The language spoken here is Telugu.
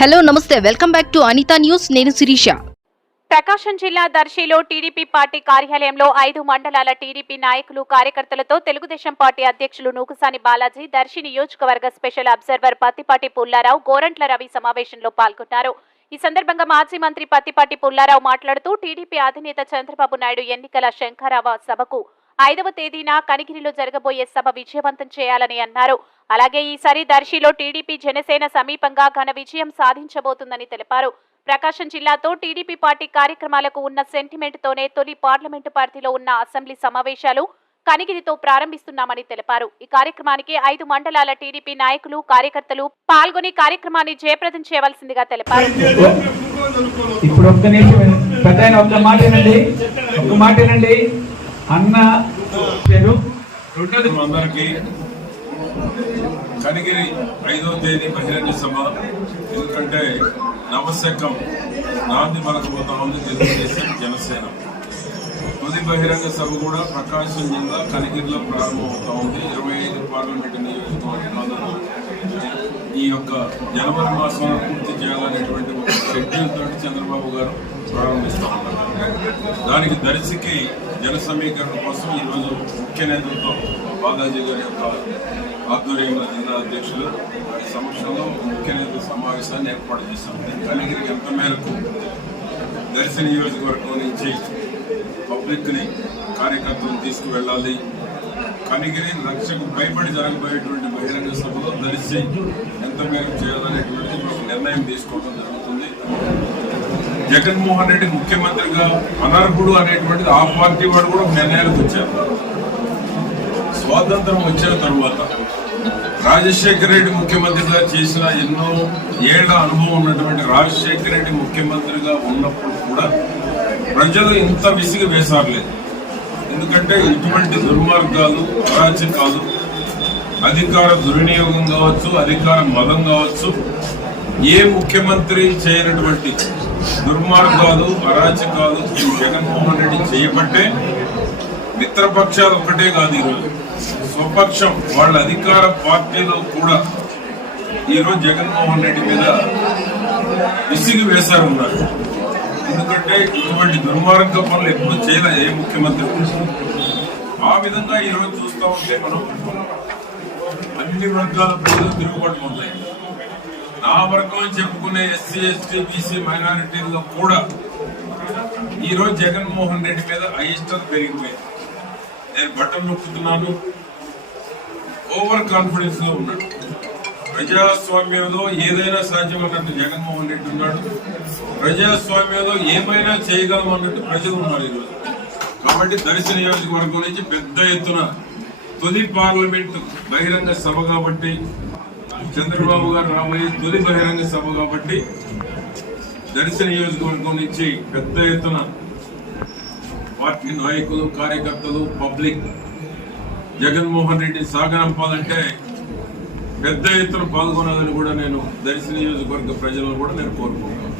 Hello namaste. Welcome back to Anitha news. నేను శిరీష. ప్రకాశం జిల్లా దర్శిలో టీడీపీ పార్టీ కార్యాలయంలో ఐదు మండలాల టీడీపీ నాయకులు కార్యకర్తలతో తెలుగుదేశం పార్టీ అధ్యక్షులు నూకుసాని బాలాజీ దర్శి నియోజకవర్గ స్పెషల్ అబ్జర్వర్ పత్తిపాటి పుల్లారావు గోరంట్ల రవి సమావేశంలో పాల్గొన్నారు. ఈ సందర్భంగా మాజీ మంత్రి పత్తిపాటి పుల్లారావు మాట్లాడుతూ టీడీపీ అధినేత చంద్రబాబు నాయుడు ఎన్నికల శంఖారావ సభకు ఐదవ తేదీన కనిగిరిలో జరగబోయే సభ విజయవంతం చేయాలని అన్నారు. అలాగే ఈసారి దర్శిలో టీడీపీ జనసేన సమీపంగా ఘన విజయం సాధించబోతుందని తెలిపారు. ప్రకాశం జిల్లాతో టీడీపీ పార్టీ కార్యక్రమాలకు ఉన్న సెంటిమెంట్తోనే తొలి పార్లమెంటు పార్టీలో ఉన్న అసెంబ్లీ సమావేశాలు కనిగిరితో ప్రారంభిస్తున్నామని తెలిపారు. ఈ కార్యక్రమానికి ఐదు మండలాల టీడీపీ నాయకులు కార్యకర్తలు పాల్గొని కార్యక్రమాన్ని జయప్రదం చేయవలసిందిగా తెలిపారు. ఇప్పుడు ఒక్క నిమిషం పెద్ద ఒక్క మాట ఒక్క మాట అన్న పేరు? రెండోది అందరికీ కనిగిరి ఐదవ తేదీ బహిరంగ సభ. ఎందుకంటే నవశకం నాంది పలకపోతా ఉంది తెలుగుదేశం జనసేన. తుది బహిరంగ సభ కూడా ప్రకాశం జిల్లా కనిగిరిలో ప్రారంభమవుతా ఉంది. ఇరవై ఐదు పార్లమెంటు నియోజకవర్గాలలో ఈ యొక్క జనవరి మాసంలో పూర్తి చేయాలనేటువంటి ఒక షెడ్యూల్ తోటి చంద్రబాబు గారు ప్రారంభిస్తా ఉన్నారు. దానికి దర్శికి జన సమీకరణ కోసం ఈరోజు ముఖ్య నేతలతో బాలాజీ గారి యొక్క ఆధ్వర్యంలో జిల్లా అధ్యక్షులు వారి సమక్షంలో ముఖ్య నేతల సమావేశాన్ని ఏర్పాటు చేశాం. కలిగిరికి ఎంత మేరకు దర్శన నియోజకవర్గం నుంచి పబ్లిక్ని కార్యకర్తలు తీసుకువెళ్ళాలి. కనిగిరి రక్షకు భయపడి జరగబోయేటువంటి బహిరంగ సభలో దర్శి ఎంత మేరకు చేయాలనేటువంటి ఒక నిర్ణయం తీసుకోవడం జరుగుతుంది. జగన్మోహన్ రెడ్డి ముఖ్యమంత్రిగా అనర్హుడు అనేటువంటిది ఆ పార్టీ వాడు కూడా నిర్ణయానికి వచ్చారు. స్వాతంత్రం వచ్చిన తరువాత రాజశేఖర రెడ్డి ముఖ్యమంత్రిగా చేసిన ఎన్నో ఏళ్ళ అనుభవం ఉన్నటువంటి రాజశేఖర రెడ్డి ముఖ్యమంత్రిగా ఉన్నప్పుడు కూడా ప్రజలు ఇంత విసిగి వేసారలేదు ఎందుకంటే ఇటువంటి దుర్మార్గాలు అరాచకాలు అధికార దుర్వినియోగం కావచ్చు అధికార మదం కావచ్చు ఏ ముఖ్యమంత్రి చేయనటువంటి దుర్మార్గాలు అరాచకాలు ఈ జగన్మోహన్ రెడ్డి చేయబట్టే మిత్రపక్షాలు ఒకటే కాదు ఈరోజు. స్వపక్షం వాళ్ళ అధికార పార్టీలో కూడా ఈరోజు జగన్మోహన్ రెడ్డి మీద విసిగి వేశారు ఉన్నారు ఎందుకంటే ఇటువంటి దుర్మార్గ పనులు ఎప్పుడు చేయలే ఏ ముఖ్యమంత్రి. ఆ విధంగా ఈరోజు చూస్తూ ఉంటే మనం అన్ని వర్గాల ప్రజలు తిరుగుబాటు ఉంటాయి. నా వర్గం అని చెప్పుకునే ఎస్సీ ఎస్టీ బీసీ మైనారిటీల్లో కూడా ఈరోజు జగన్మోహన్ రెడ్డి మీద అయిష్టత పెరిగిపోయింది. నేను బట్టలు నొక్కుతున్నాను. ఓవర్ కాన్ఫిడెన్స్లో ఉన్నాడు ప్రజాస్వామ్యంలో ఏదైనా సాధ్యం అన్నట్టు జగన్మోహన్ రెడ్డి ఉన్నాడు. ప్రజాస్వామ్యంలో ఏమైనా చేయగలం అన్నట్టు ప్రజలు ఉన్నారు ఈరోజు కాబట్టి దర్శన నియోజకవర్గం నుంచి పెద్ద ఎత్తున తొలి పార్లమెంట్ బహిరంగ సభ కాబట్టి చంద్రబాబు గారు రాబోయే తొలి బహిరంగ సభ కాబట్టి దర్శన నియోజకవర్గం నుంచి పెద్ద ఎత్తున పార్టీ నాయకులు కార్యకర్తలు పబ్లిక్ జగన్మోహన్ రెడ్డి సాగనంపాలంటే పెద్ద ఎత్తున పాల్గొనాలని కూడా నేను దర్శన నియోజకవర్గ ప్రజలను కూడా నేను కోరుకుంటాను